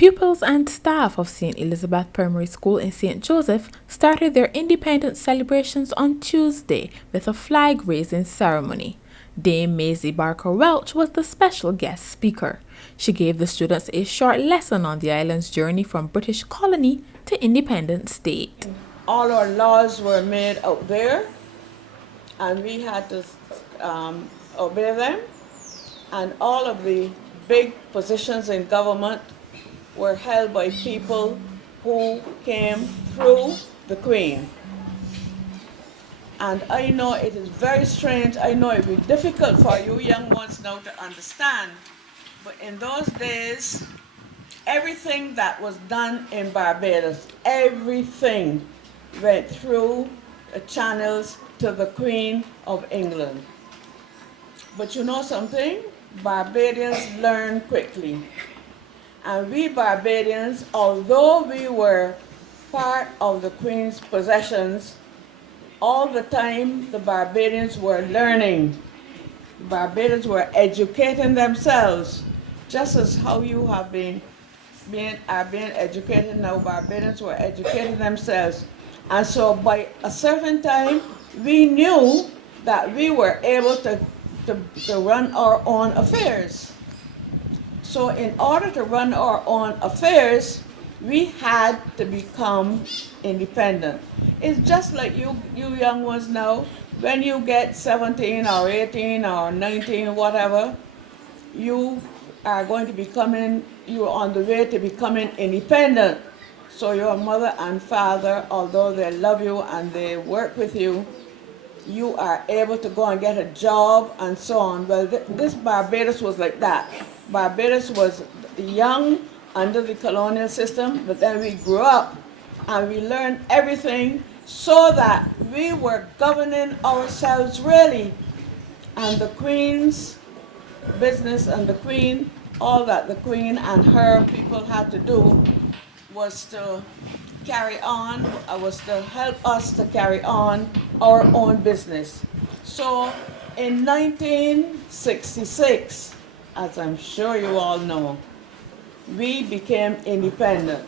Pupils and staff of St. Elizabeth Primary School in St. Joseph started their independence celebrations on Tuesday with a flag raising ceremony. Dame Maisie Barker Welch was the special guest speaker. She gave the students a short lesson on the island's journey from British colony to independent state. All our laws were made out there, and we had to obey them. And all of the big positions in government were held by people who came through the Queen. And I know it is very strange, I know it will be difficult for you young ones now to understand, but in those days, everything that was done in Barbados, everything went through the channels to the Queen of England. But you know something? Barbadians learn quickly. And we Barbadians, although we were part of the Queen's possessions, all the time the Barbadians were learning. The Barbadians were educating themselves, just as how you have been educated now. Barbadians were educating themselves. And so by a certain time, we knew that we were able to run our own affairs. So in order to run our own affairs, we had to become independent. It's just like you young ones now, when you get 17 or 18 or 19, whatever, you are going to you're on the way to becoming independent. So your mother and father, although they love you and they work with you, you are able to go and get a job and so on. Well, this Barbados was like that. Barbados was young under the colonial system, but then we grew up and we learned everything so that we were governing ourselves really. And the Queen's business and the Queen, all that the Queen and her people had to do was to was to help us to carry on our own business. So in 1966, as I'm sure you all know, we became independent.